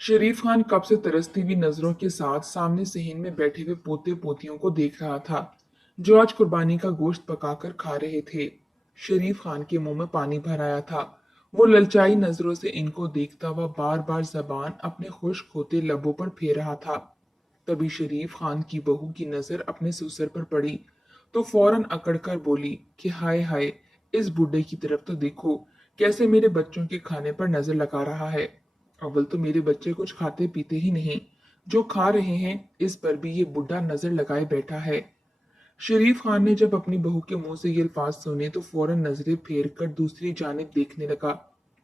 शरीफ खान कब से तरसती हुई नजरों के साथ सामने सहन में बैठे हुए पोते पोतियों को देख रहा था, जो आज कुर्बानी का गोश्त पकाकर खा रहे थे। शरीफ खान के मुंह में पानी भर आया था। वो ललचाई नजरों से इनको देखता हुआ बार बार जबान अपने खुश्क होते लबों पर फेर रहा था। तभी शरीफ खान की बहू की नजर अपने ससुर पर पड़ी, तो फौरन अकड़कर बोली कि हाय हाय, इस बुड्ढे की तरफ तो देखो, कैसे मेरे बच्चों के खाने पर नजर लगा रहा है। अव्वल तो मेरे बच्चे कुछ खाते पीते ही नहीं, जो खा रहे हैं इस पर भी ये बुढ़ा नजर लगाए बैठा है। शरीफ खान ने जब अपनी बहू के मुंह से ये अल्फाज सुने तो फौरन नजरें फेर कर दूसरी जानिब देखने लगा।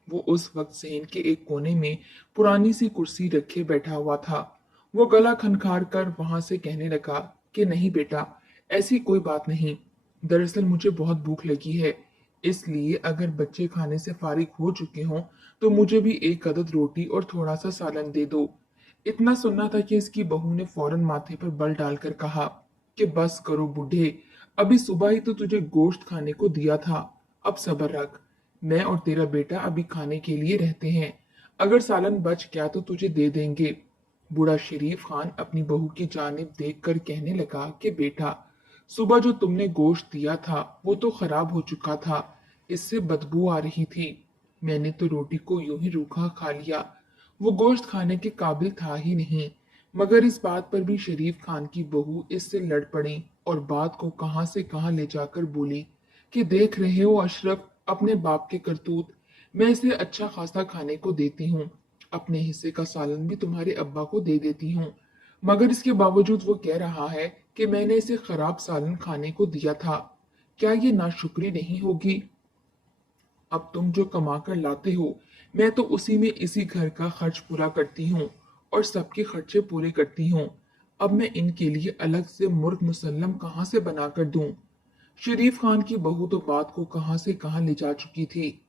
वो उस वक्त सहन के एक कोने में पुरानी सी कुर्सी रखे बैठा हुआ था। वो गला खनखार कर वहां से कहने लगा कि नहीं बेटा, ऐसी कोई बात नहीं। दरअसल मुझे बहुत भूख लगी है, इसलिए अगर बच्चे खाने से फारिग हो चुके हों तो मुझे भी एक अदद रोटी और थोड़ा सा सालन दे दो। इतना सुनना था कि इसकी बहू ने फौरन माथे पर बल डालकर कहा कि बस करो बूढ़े, अभी सुबह ही तो तुझे गोश्त खाने को दिया था, अब सब्र रख। मैं और तेरा बेटा अभी खाने के लिए रहते हैं, अगर सालन बच गया तो तुझे दे देंगे। बूढ़ा शरीफ खान अपनी बहू की जानिब देखकर कहने लगा कि बेटा, सुबह जो तुमने गोश्त दिया था वो तो खराब हो चुका था, इससे बदबू आ रही थी। मैंने तो रोटी को यूं ही रूखा खा लिया, वो गोश्त खाने के काबिल था ही नहीं। मगर इस बात पर भी शरीफ खान की बहू इससे लड़ पड़ी और बात को कहां से कहां ले जाकर बोली कि देख रहे हो अशरफ, अपने बाप के करतूत, मैं इसे अच्छा खासा खाने को देती हूँ, अपने हिस्से का सालन भी तुम्हारे अब्बा को दे देती हूँ, मगर इसके बावजूद वो कह रहा है कि मैंने इसे खराब सालन खाने को दिया था। क्या ये नाशुक्री नहीं होगी? अब तुम जो कमा कर लाते हो, मैं तो उसी में इसी घर का खर्च पूरा करती हूँ और सबके खर्चे पूरे करती हूँ। अब मैं इनके लिए अलग से मुर्ग मुसल्लम कहाँ से बना कर दूं? शरीफ खान की बहू तो बात को कहां से कहां ले जा चुकी थी।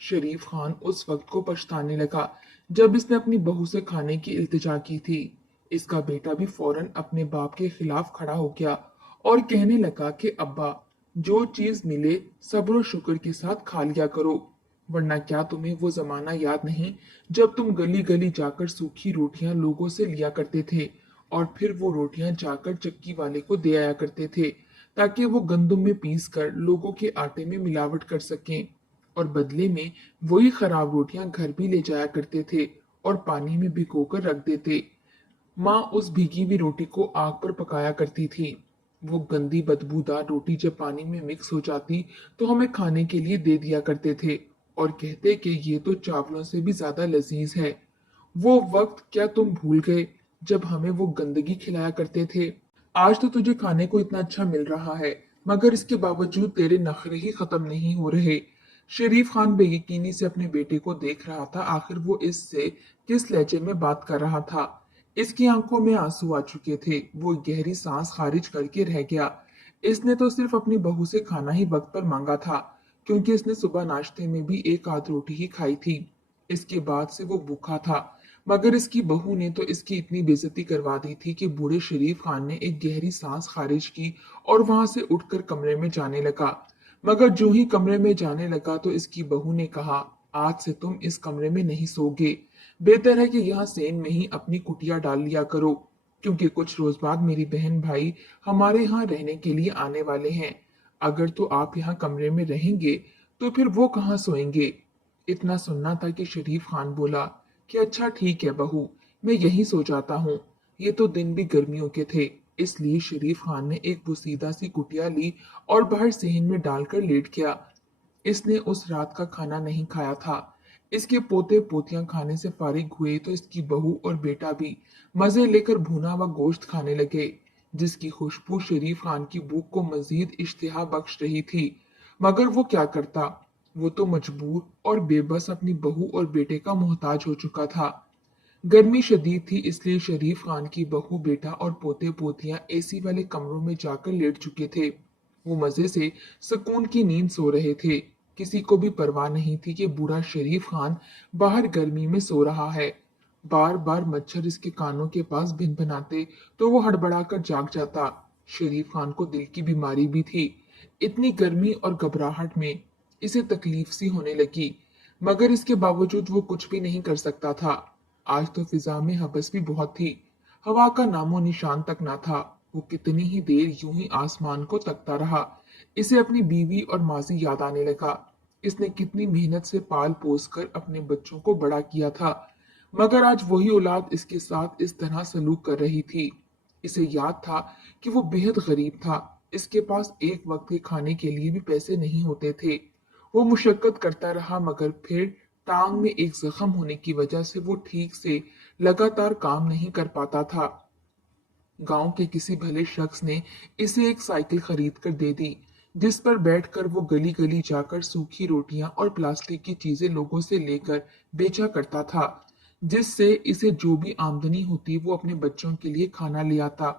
शरीफ खान उस वक्त को पछताने लगा जब इसने अपनी बहू से खाने की इल्तिजा की थी। इसका बेटा भी फौरन अपने बाप के खिलाफ खड़ा हो गया और कहने लगा कि अब्बा, जो चीज मिले सब्र शुक्र के साथ खा लिया करो, वरना क्या तुम्हें वो जमाना याद नहीं जब तुम गली गली जाकर सूखी रोटियां लोगों से लिया करते थे और फिर वो रोटियां जाकर चक्की वाले को दे आया करते थे, ताकि वो गंदुम में पीस कर लोगों के आटे में मिलावट कर सकें, और बदले में वही खराब रोटियां घर भी ले जाया करते थे और पानी में भिगोकर रख देते। माँ उस भीगी हुई रोटी को आग पर पकाया करती थी। वो गंदी बदबूदार रोटी जब पानी में मिक्स हो जाती तो हमें खाने के लिए दे दिया करते थे और कहते कि ये तो चावलों से भी ज्यादा लजीज है। वो वक्त क्या तुम भूल गए जब हमें वो गंदगी खिलाया करते थे? आज तो तुझे खाने को इतना अच्छा मिल रहा है, मगर इसके बावजूद तेरे नखरे ही खत्म नहीं हो रहे। शरीफ खान बेयकीनी से अपने बेटे को देख रहा था, आखिर वो इससे किस लहजे में बात कर रहा था। इसकी आंखों में आंसू आ चुके थे, वो गहरी सांस खारिज करके रह गया। इसने तो सिर्फ अपनी बहू से खाना ही वक्त पर मांगा था, क्योंकि इसने सुबह नाश्ते में भी एक आध रोटी ही खाई थी। इसके बाद से वो भूखा था, मगर इसकी बहू ने तो इसकी इतनी बेइज्जती करवा दी थी कि बूढ़े शरीफ खान ने एक गहरी सांस खारिज की और वहां से उठकर कमरे में जाने लगा। मगर जो ही कमरे में जाने लगा तो इसकी बहू ने कहा, आज से तुम इस कमरे में नहीं सोगे, बेहतर है कि यहाँ सेन में ही अपनी कुटिया डाल लिया करो, क्योंकि कुछ रोज बाद मेरी बहन भाई हमारे यहाँ रहने के लिए आने वाले हैं। अगर तो आप यहाँ कमरे में रहेंगे तो फिर वो कहाँ सोएंगे? इतना सुनना था कि शरीफ खान बोला कि अच्छा ठीक है बहू, मैं यहीं सो जाता हूँ। ये तो दिन भी गर्मियों के थे, इसलिए शरीफ खान ने एक बुसीदा सी कुटिया ली और बाहर सेहन में डालकर लेट गया। इसने उस रात का खाना नहीं खाया था। इसके पोते पोतियां खाने से फारिग हुए तो इसकी बहू और बेटा भी मजे लेकर भुना हुआ गोश्त खाने लगे, जिसकी खुशबू शरीफ खान की भूख को मजीद इश्तिहा बख्श रही थी। मगर वो क्या करता? वो तो मजबूर और बेबस अपनी बहू और बेटे का मोहताज हो चुका था। गर्मी शदीद थी, इसलिए शरीफ खान की बहू बेटा और पोते पोतियां एसी वाले कमरों में जाकर लेट चुके थे। वो मजे से सुकून की नींद सो रहे थे। किसी को भी परवाह नहीं थी कि बूढ़ा शरीफ खान बाहर गर्मी में सो रहा है। बार बार मच्छर इसके कानों के पास भिनभिनाते तो वो हड़बड़ाकर जाग जाता। शरीफ खान को दिल की बीमारी भी थी। इतनी गर्मी और घबराहट में इसे तकलीफ सी होने लगी, मगर इसके बावजूद वो कुछ भी नहीं कर सकता था। आज तो फिजा में हबस भी बहुत थी। हवा का नामो निशान तक ना था। वो कितनी ही देर यूं ही आसमान को तकता रहा। इसे अपनी बीवी और माजी याद आने लगा। इसने कितनी मेहनत से पाल पोस कर अपने बच्चों को बड़ा किया था, मगर आज वही औलाद इसके साथ इस तरह सलूक कर रही थी। इसे याद था कि वो बेहद गरीब था। इसके पास एक वक्त के खाने के लिए भी पैसे नहीं होते थे। वो मुशक्कत करता रहा, मगर फिर टांग में एक जख्म होने की वजह से वो ठीक से लगातार काम नहीं कर पाता था। गांव के किसी भले शख्स ने इसे एक साइकिल खरीद कर दे दी, जिस पर बैठकर वो गली गली जाकर सूखी रोटियां और प्लास्टिक की चीजें लोगों से लेकर बेचा करता था, जिससे इसे जो भी आमदनी होती वो अपने बच्चों के लिए खाना ले आता।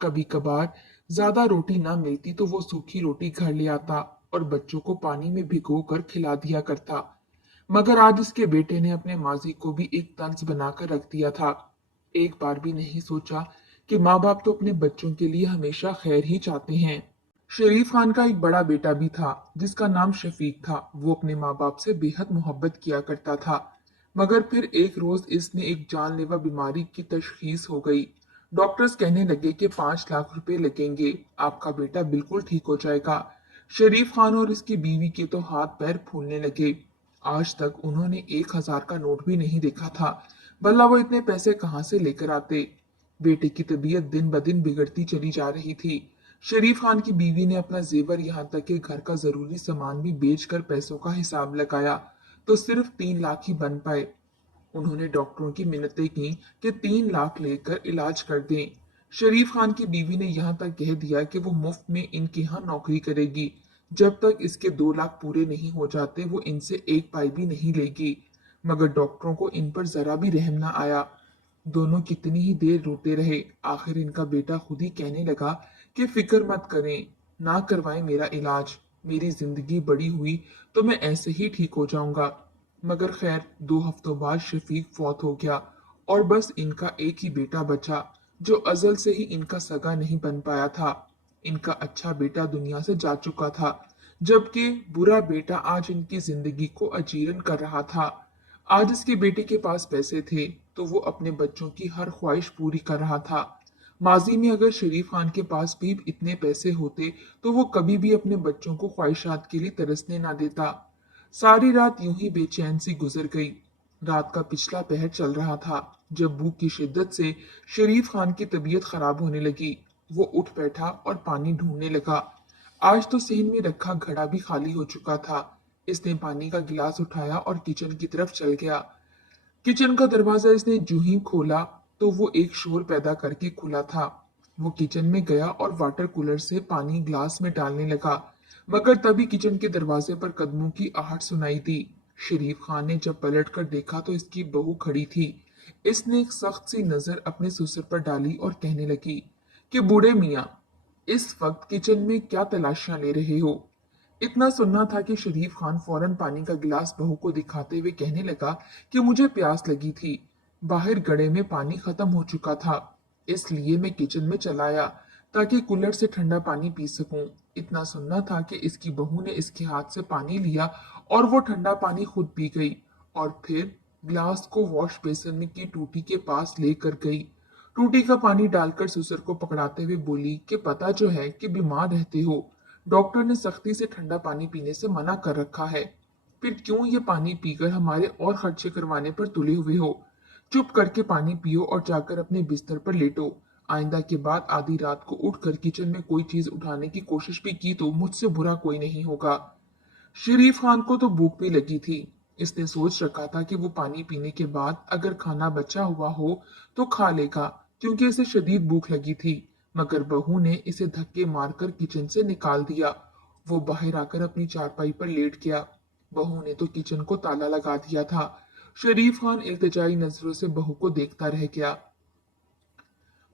कभी कभार ज्यादा रोटी ना मिलती तो वो सूखी रोटी घर ले आता और बच्चों को पानी में भिगो कर खिला दिया करता। मगर आज इसके बेटे ने अपने माजी को भी एक तंज बनाकर रख दिया था। एक बार भी नहीं सोचा कि माँ बाप तो अपने बच्चों के लिए हमेशा खैर ही चाहते हैं। शरीफ खान का एक बड़ा बेटा भी था, जिसका नाम शफीक था। वो अपने माँ बाप से बेहद मोहब्बत किया करता था। मगर फिर एक रोज इसने एक जानलेवा बीमारी की तशखीस हो गई। डॉक्टर्स कहने लगे कि 5 लाख रुपए लगेंगे, आपका बेटा बिल्कुल ठीक हो जाएगा। शरीफ खान और इसकी बीवी के तो हाथ पैर फूलने लगे। आज तक उन्होंने 1,000 का नोट भी नहीं देखा था। भला वो इतने पैसे कहाँ से लेकर आते। बेटे की तबीयत दिन ब दिन बिगड़ती चली जा रही थी। शरीफ खान की बीवी ने अपना जेवर यहाँ तक कि घर का जरूरी सामान भी बेचकर पैसों का हिसाब लगाया, तो सिर्फ 3 लाख ही बन पाए। उन्होंने डॉक्टरों की मिन्नतें की कि 3 लाख लेकर इलाज कर दें। शरीफ खान की बीवी ने यहाँ तक कह दिया कि वो मुफ्त में इनके यहाँ नौकरी करेगी। जब तक इसके 2 लाख पूरे नहीं हो जाते वो इनसे एक पाई भी नहीं लेगी। मगर डॉक्टरों को इन पर जरा भी रहम ना आया। दोनों कितनी ही देर रोते रहे। आखिर इनका बेटा खुद ही कहने लगा कि फिक्र मत करें, ना करवाएं मेरा इलाज। मेरी जिंदगी बड़ी हुई तो मैं ऐसे ही ठीक हो जाऊंगा। मगर खैर 2 हफ्तों बाद शफीक फौत हो गया और बस इनका एक ही बेटा बचा, जो अजल से ही इनका सगा नहीं बन पाया था। इनका अच्छा बेटा दुनिया से जा चुका था, जबकि बुरा बेटा आज इनकी जिंदगी को अजीरन कर रहा था। आज इसके बेटे के पास पैसे थे तो वो अपने बच्चों की हर ख्वाहिश पूरी कर रहा था। माजी में अगर शरीफ खान के पास भी इतने पैसे होते तो वो कभी भी अपने बच्चों को ख्वाहिशात के लिए तरसने ना देता। सारी रात यूं ही बेचैन सी गुजर गई। रात का पिछला पहर चल रहा था जब भूख की शिद्दत से शरीफ खान की तबीयत खराब होने लगी। वो उठ बैठा और पानी ढूंढने लगा। आज तो सहन में रखा घड़ा भी खाली हो चुका था। इसने पानी का गिलास उठाया और किचन की तरफ चल गया। किचन का दरवाजा इसने जूं ही खोला तो वो एक शोर पैदा करके खुला था। वो किचन में गया और वाटर कूलर से पानी ग्लास में डालने लगा, मगर तभी किचन के दरवाजे पर कदमों की आहट सुनाई दी। शरीफ खान ने जब पलट कर देखा तो इसकी बहू खड़ी थी। इसने एक सख्त सी नजर अपने ससुर पर डाली और कहने लगी कि बूढ़े मियाँ, इस वक्त किचन में क्या तलाशियां ले रहे हो। इतना सुनना था कि शरीफ खान फौरन पानी का गिलास बहू को दिखाते हुए कहने लगा कि मुझे प्यास लगी थी। बाहर गड़े में पानी खत्म हो चुका था, इसलिए मैं किचन में चला आया ताकि कूलर से ठंडा पानी पी सकूं। इतना सुनना था कि इसकी बहू ने इसके हाथ से पानी लिया और वो ठंडा पानी खुद पी गई और फिर ग्लास को वॉश बेसिन की टूटी के पास लेकर गई। टूटी का पानी डालकर ससुर को पकड़ाते हुए बोली कि पता जो है कि बीमार रहते हो, डॉक्टर ने सख्ती से ठंडा पानी पीने से मना कर रखा है, फिर क्यों ये पानी पीकर हमारे और खर्चे करवाने पर तुले हुए हो। चुप करके पानी पियो और जाकर अपने बिस्तर पर लेटो। आइंदा के बाद आधी रात को उठकर किचन में कोई चीज उठाने की कोशिश भी की तो मुझसे बुरा कोई नहीं होगा। शरीफ खान को तो भूख भी लगी थी। इसने सोच रखा था कि वो पानी पीने के बाद अगर खाना बचा हुआ हो तो खा लेगा, क्योंकि इसे शदीद भूख लगी थी। मगर बहू ने इसे धक्के मारकर किचन से निकाल दिया। वो बाहर आकर अपनी चारपाई पर लेट गया। बहू ने तो किचन को ताला लगा दिया था। शरीफ खान इल्तिजाई नजरों से बहू को देखता रह गया।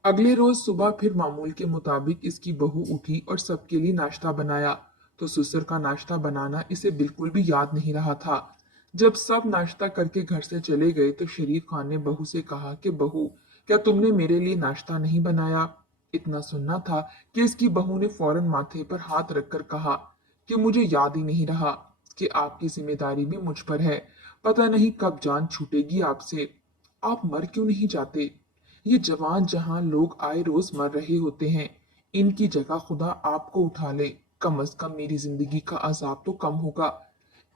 अगले रोज सुबह फिर मामूल के मुताबिक इसकी बहू उठी और सबके लिए नाश्ता बनाया, तो ससुर का नाश्ता बनाना इसे बिल्कुल भी याद नहीं रहा था। जब सब नाश्ता करके घर से चले गए तो शरीफ खान ने बहू से कहा कि बहू, क्या तुमने मेरे लिए नाश्ता नहीं बनाया। इतना सुनना था कि इसकी बहू ने फौरन माथे पर हाथ रखकर कहा कि मुझे याद ही नहीं रहा कि आपकी जिम्मेदारी भी मुझ पर है। पता नहीं कब जान छूटेगी आपसे। आप मर क्यों नहीं जाते? ये जवान जहां लोग आए रोज मर रहे होते हैं, इनकी जगह खुदा आपको उठा ले। कम अज कम मेरी जिंदगी का अजाब तो कम होगा।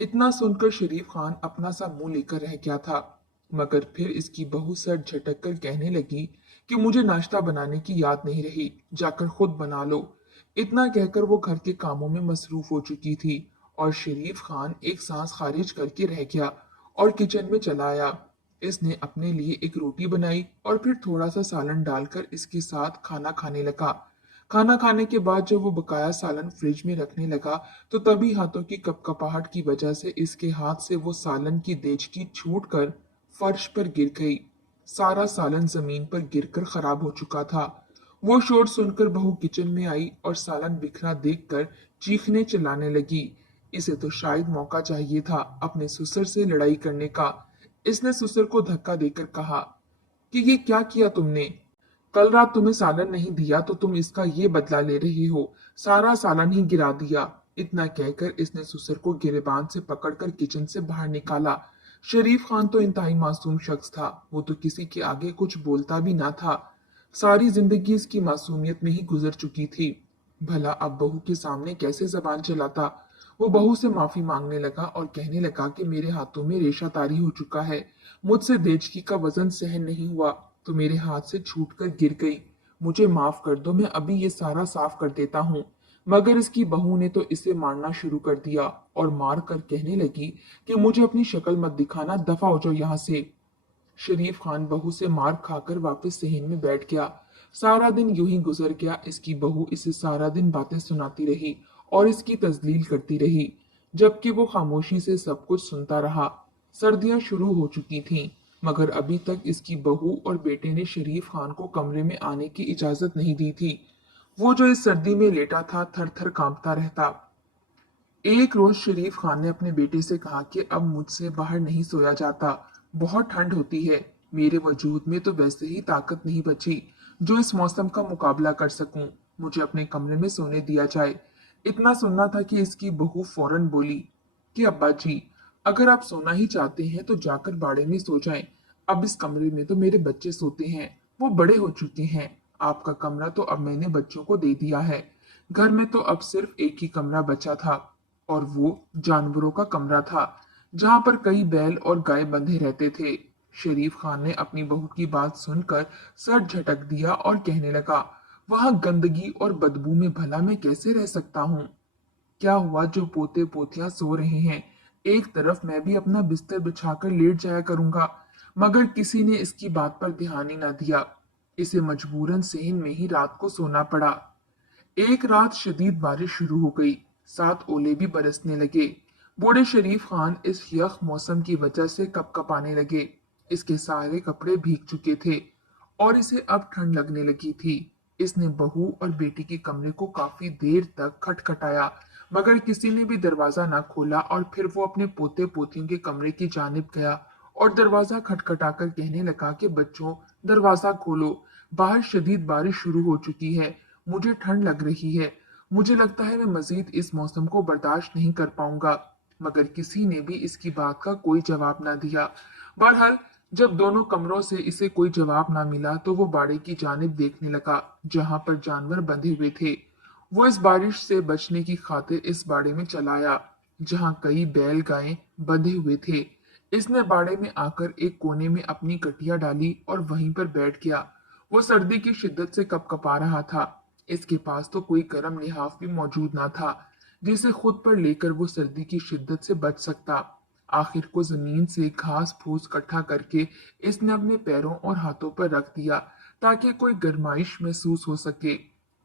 इतना सुनकर शरीफ खान अपना सा मुंह लेकर रह गया था, मगर फिर इसकी बहू सर झटक कर कहने लगी कि मुझे नाश्ता बनाने की याद नहीं रही, जाकर खुद बना लो। इतना कहकर वो घर के कामों में मसरूफ हो चुकी थी और शरीफ खान एक सांस खारिज करके रह गया और किचन में चला आया। इसने अपने लिए एक रोटी बनाई और फिर थोड़ा सा सालन डालकर इसके साथ खाना खाने लगा। खाना खाने के बाद जब वो बकाया सालन फ्रिज में रखने लगा, तो तभी हाथों की कपकपाहट की वजह से इसके हाथ से वो सालन की देचकी छूट कर फर्श पर गिर गई। सारा सालन जमीन पर गिरकर खराब हो चुका था। वो शोर सुनकर बहू किचन में आई और सालन बिखरा देखकर चीखने चिल्लाने लगी। इसे तो शायद मौका चाहिए था अपने ससुर से लड़ाई करने का। इसने ससुर को धक्का देकर कहा कि ये क्या किया तुमने? कल रात तुम्हें सालन नहीं दिया तो तुम इसका ये बदला ले रहे हो। सारा सालन ही गिरा दिया। इतना कहकर इसने ससुर को गिरेबान से पकड़कर किचन से बाहर निकाला। शरीफ खान तो इंतहाई मासूम शख्स था, वो तो किसी के आगे कुछ बोलता भी ना था। सारी जिंदगी इसकी मासूमियत में ही गुजर चुकी थी। भला अब बहू के सामने कैसे जबान चलाता? वो बहू से माफी मांगने लगा और कहने लगा कि मेरे हाथों में रेशा तारी हो चुका है, मुझसे देचकी का वजन सहन नहीं हुआ तो मेरे हाथ से छूटकर गिर गई। मुझे माफ कर दो, मैं अभी ये सारा साफ कर देता हूँ। मगर इसकी बहू ने तो इसे मारना शुरू कर दिया और मार कर कहने लगी कि मुझे अपनी शक्ल मत दिखाना, दफा हो जाओ यहाँ से। शरीफ खान बहू से मार खाकर वापस सहन में बैठ गया। सारा दिन यूं ही गुजर गया। इसकी बहू इसे सारा दिन बातें सुनाती रही और इसकी तजलील करती रही, जबकि वो खामोशी से सब कुछ सुनता रहा। सर्दियां शुरू हो चुकी थीं, मगर अभी तक इसकी बहू और बेटे ने शरीफ खान को कमरे में आने की इजाजत नहीं दी थी। वो जो इस सर्दी में लेटा था थर थर कांपता रहता। एक रोज शरीफ खान ने अपने बेटे से कहा कि अब मुझसे बाहर नहीं सोया जाता, बहुत ठंड होती है। मेरे वजूद में तो वैसे ही ताकत नहीं बची जो इस मौसम का मुकाबला कर सकूं। मुझे अपने कमरे में सोने दिया जाए। इतना सुनना था कि इसकी बहू फौरन बोली कि अब्बा जी, अगर आप सोना ही चाहते हैं तो जाकर बाड़े में सो जाएं। अब इस कमरे में तो मेरे बच्चे सोते हैं, वो बड़े हो चुके हैं। आपका कमरा तो अब मैंने बच्चों को दे दिया है। घर में तो अब सिर्फ एक ही कमरा बचा था और वो जानवरों का कमरा था, जहां पर कई बैल और गाय बंधे रहते थे। शरीफ खान ने अपनी बहू की बात सुनकर सर झटक दिया और कहने लगा, वहां गंदगी और बदबू में भला मैं कैसे रह सकता हूँ? क्या हुआ जो पोते पोतियां सो रहे हैं, एक तरफ मैं भी अपना बिस्तर बिछाकर लेट जाया करूंगा। मगर किसी ने इसकी बात पर ध्यान ही न दिया। इसे मजबूरन सहन में ही रात को सोना पड़ा। एक रात शदीद बारिश शुरू हो गई, साथ ओले भी बरसने लगे। बूढ़े शरीफ खान इस यख मौसम की वजह से कपकपाने लगे। इसके सारे कपड़े भीग चुके थे और इसे अब ठंड लगने लगी थी। इसने बहू और बेटी के कमरे को काफी देर तक खटखटाया, मगर किसी ने भी दरवाजा ना खोला और फिर वो अपने पोते पोतियों के कमरे की जानिब गया और दरवाजा खटखटाकर कहने लगा कि बच्चों, दरवाजा खोलो, बाहर शदीद बारिश शुरू हो चुकी है। मुझे ठंड लग रही है। मुझे लगता है मैं मजीद इस मौसम को बर्दाश्त नहीं कर पाऊंगा। मगर किसी ने भी इसकी बात का कोई जवाब ना दिया। बहरहाल जब दोनों कमरों से इसे कोई जवाब ना मिला तो वो बाड़े की जानिब देखने लगा, जहां पर जानवर बंधे हुए थे। वो इस बारिश से बचने की खातिर इस बाड़े में चला आया, जहां कई बैल गायें बंधे हुए थे। इसने बाड़े में आकर एक कोने में अपनी कटिया डाली और वहीं पर बैठ गया। वो सर्दी की शिद्दत से कपकपा रहा था। इसके पास तो कोई गर्म लिहाफ भी मौजूद ना था, जिसे खुद पर लेकर वो सर्दी की शिद्दत से बच सकता। आखिर को जमीन से घास फूस इकट्ठा करके इसने अपने पैरों और हाथों पर रख दिया, ताकि कोई गर्माइश महसूस हो सके।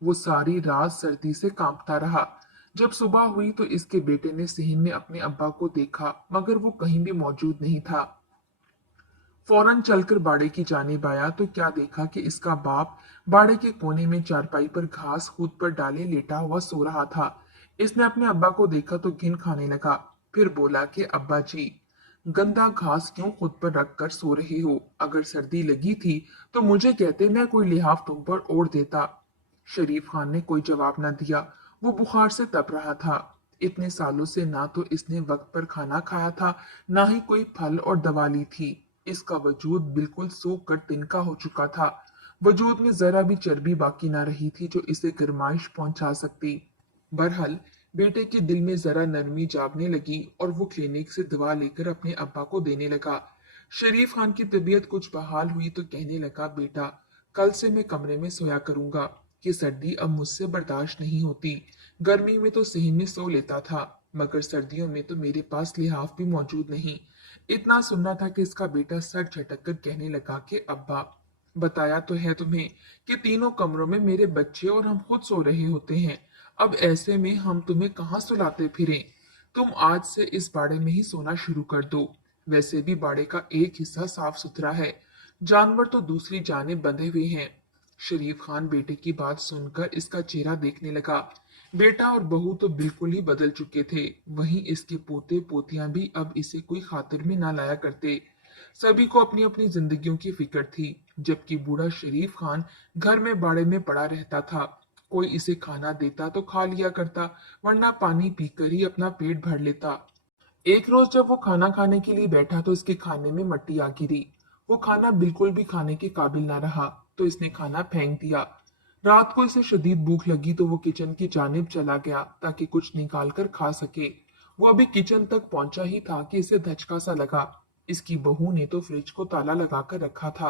वो सारी रात सर्दी से कांपता रहा। जब सुबह हुई तो इसके बेटे ने सहन में अपने अब्बा को देखा, मगर वो कहीं भी मौजूद नहीं था। फौरन चलकर बाड़े की जानिब आया तो क्या देखा कि इसका बाप बाड़े के कोने में चारपाई पर घास खुद पर डाले लेटा हुआ सो रहा था। इसने अपने अब्बा को देखा तो घिन खाने लगा। फिर बोला कि अब्बा जी, गंदा घास क्यों खुद पर रख कर सो रहे हो? अगर सर्दी लगी थी तो मुझे कहते, मैं कोई लिहाफ तुम पर ओढ़ देता। शरीफ खान ने कोई जवाब न दिया। वो बुखार से तप रहा था। इतने सालों से ना तो इसने वक्त पर खाना खाया था, ना ही कोई फल और दवा ली थी। इसका वजूद बिल्कुल सूख कर तिनका हो चुका था। वजूद में जरा भी चर्बी बाकी ना रही थी जो इसे गर्माइश पहुंचा सकती। बहरहाल बेटे के दिल में जरा नरमी जागने लगी और वो क्लिनिक से दवा लेकर अपने अब्बा को देने लगा। शरीफ खान की तबीयत कुछ बहाल हुई तो कहने लगा, बेटा कल से मैं कमरे में सोया करूंगा। ये सर्दी अब मुझसे बर्दाश्त नहीं होती। गर्मी में तो सहन में सो लेता था, मगर सर्दियों में तो मेरे पास लिहाफ भी मौजूद नहीं। इतना सुनना था कि इसका बेटा सर झटक कर कहने लगा कि अब्बा, बताया तो है तुम्हें कि तीनों कमरों में मेरे बच्चे और हम खुद सो रहे होते हैं। अब ऐसे में हम तुम्हें कहाँ सुलाते फिरें। तुम आज से इस बाड़े में ही सोना शुरू कर दो। वैसे भी बाड़े का एक हिस्सा साफ सुथरा है, जानवर तो दूसरी जानिब बंधे हुए हैं। शरीफ खान बेटे की बात सुनकर इसका चेहरा देखने लगा। बेटा और बहू तो बिल्कुल ही बदल चुके थे, वहीं इसके पोते पोतियां भी अब इसे कोई खातिर में ना लाया करते। सभी को अपनी अपनी जिंदगियों की फिक्र थी, जबकि बूढ़ा शरीफ खान घर में बाड़े में पड़ा रहता था। कोई इसे खाना देता तो खा लिया करता, वरना पानी पीकर ही अपना पेट भर लेता। एक रोज जब वो खाना खाने के लिए बैठा तो इसके खाने में मट्टी आ गिरी। वो खाना बिल्कुल भी खाने के काबिल ना रहा, तो इसने खाना फेंक दिया। रात को इसे शदीद भूख लगी तो वो किचन की जानिब चला गया ताकि कुछ निकाल कर खा सके। वो अभी किचन तक पहुंचा ही था कि इसे धचका सा लगा। इसकी बहू ने तो फ्रिज को ताला लगाकर रखा था।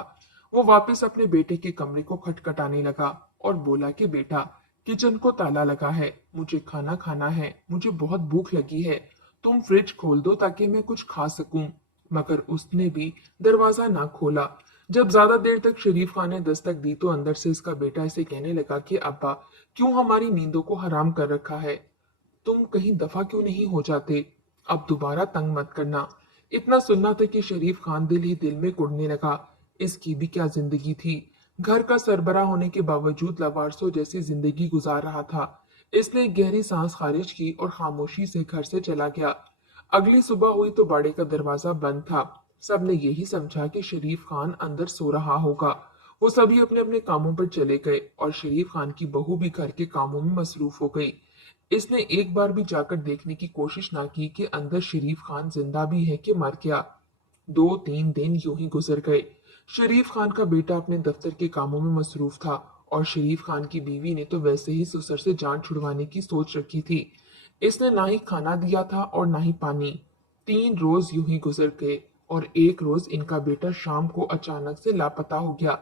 वो वापस अपने बेटे के कमरे को खटखटाने लगा और बोला कि बेटा, किचन को ताला लगा है, मुझे खाना खाना है, मुझे बहुत भूख लगी है, तुम फ्रिज खोल दो ताकि मैं कुछ खा सकूं। मगर उसने भी दरवाजा ना खोला। जब ज्यादा देर तक शरीफ खान ने दस्तक दी तो अंदर से इसका बेटा इसे कहने लगा कि अब्बा, क्यों हमारी नींदों को हराम कर रखा है। तुम कहीं दफा क्यों नहीं हो जाते। अब दोबारा तंग मत करना। इतना सुनना था कि शरीफ खान दिल ही दिल में कुड़ने लगा। इसकी भी क्या जिंदगी थी। घर का सरबरा होने के बावजूद लवारसों जैसी जिंदगी गुजार रहा था। इसने एक गहरी सांस खारिज की और खामोशी से घर से चला गया। अगली सुबह हुई तो बाड़े का दरवाजा बंद था। सबने यही समझा कि शरीफ खान अंदर सो रहा होगा। वो सभी अपने अपने कामों पर चले गए और शरीफ खान की बहू भी घर के कामों में मसरूफ हो गई। इसने एक बार भी जाकर देखने की कोशिश ना की कि अंदर शरीफ खान जिंदा भी है कि मर गया। 2-3 दिन यूं ही गुजर गए। शरीफ खान का बेटा अपने दफ्तर के कामों में मसरूफ था और शरीफ खान की बीवी ने तो वैसे ही ससुर से जान छुड़वाने की सोच रखी थी। इसने ना ही खाना दिया था और ना ही पानी। 3 रोज यूं ही गुजर गए और एक रोज इनका बेटा शाम को अचानक से लापता हो गया।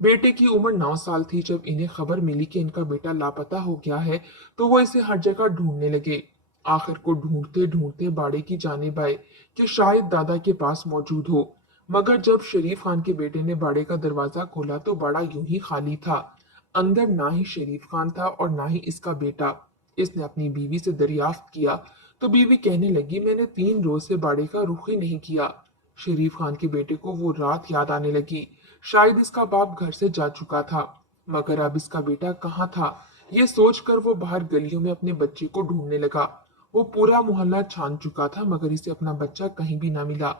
बेटे की उम्र 9 साल थी जब इन्हें खबर मिली कि इनका बेटा लापता हो गया है, तो वो इसे हर जगह ढूंढने लगे। आखिर को ढूंढते ढूंढते बाड़े की जानिब आए कि शायद दादा के पास मौजूद हो। मगर जब शरीफ खान के बेटे ने बाड़े का दरवाजा खोला तो बाड़ा यूं ही खाली था। अंदर ना ही शरीफ खान था और ना ही इसका बेटा। इसने अपनी बीवी से दरियाफ्त किया तो बीवी कहने लगी, मैंने 3 रोज से बाड़े का रुख ही नहीं किया। शरीफ खान के बेटे को वो रात याद आने लगी। शायद इसका बाप घर से जा चुका था, मगर अब इसका बेटा कहाँ था। ये सोचकर वो बाहर गलियों में अपने बच्चे को ढूंढने लगा। वो पूरा मोहल्ला छान चुका था मगर इसे अपना बच्चा कहीं भी ना मिला।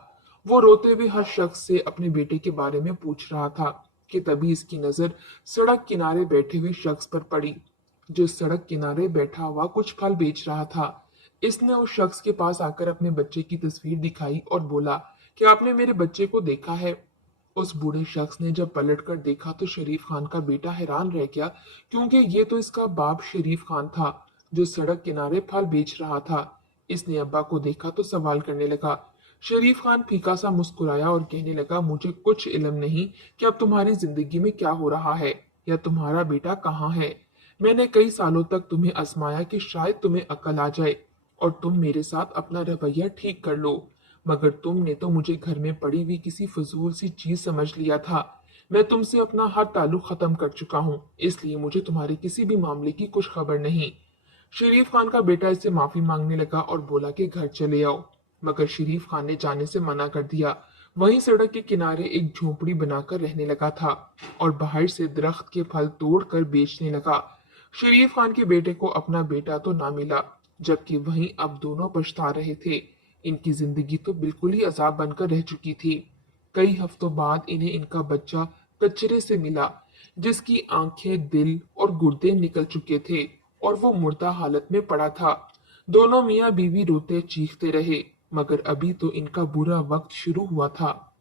वो रोते हुए हर शख्स से अपने बेटे के बारे में पूछ रहा था कि तभी इसकी नजर सड़क किनारे बैठे हुए शख्स पर पड़ी, जो सड़क किनारे बैठा हुआ कुछ फल बेच रहा था। इसने उस शख्स के पास आकर अपने बच्चे की तस्वीर दिखाई और बोला कि आपने मेरे बच्चे को देखा है। उस बूढ़े शख्स ने जब पलट कर देखा तो शरीफ खान का बेटा हैरान रह गया, क्योंकि ये तो इसका बाप शरीफ खान था जो सड़क किनारे फल बेच रहा था। इसने अब्बा को देखा तो सवाल करने लगा। शरीफ खान फीका सा मुस्कुराया और कहने लगा, मुझे कुछ इल्म नहीं कि अब तुम्हारी जिंदगी में क्या हो रहा है या तुम्हारा बेटा कहाँ है। मैंने कई सालों तक तुम्हें आजमाया कि शायद तुम्हें अकल आ जाए और तुम मेरे साथ अपना रवैया ठीक कर लो, मगर तुमने तो मुझे घर में पड़ी हुई किसी फजूल सी चीज समझ लिया था। मैं तुमसे अपना हर ताल्लुक खत्म कर चुका हूँ, इसलिए मुझे तुम्हारे किसी भी मामले की कुछ खबर नहीं। शरीफ खान का बेटा इससे माफी मांगने लगा और बोला कि घर चले आओ, मगर शरीफ खान ने जाने से मना कर दिया। वहीं सड़क के किनारे एक झोपड़ी बनाकर रहने लगा था और बाहर से दरख्त के फल तोड़कर बेचने लगा। शरीफ खान के बेटे को अपना बेटा तो ना मिला, जबकि वहीं अब दोनों पछता रहे थे। इनकी जिंदगी तो बिल्कुल ही अजाब बनकर रह चुकी थी। कई हफ्तों बाद इन्हें इनका बच्चा कचरे से मिला, जिसकी आंखें, दिल और गुर्दे निकल चुके थे और वो मुर्दा हालत में पड़ा था। दोनों मियाँ बीवी रोते चीखते रहे, मगर अभी तो इनका बुरा वक्त शुरू हुआ था।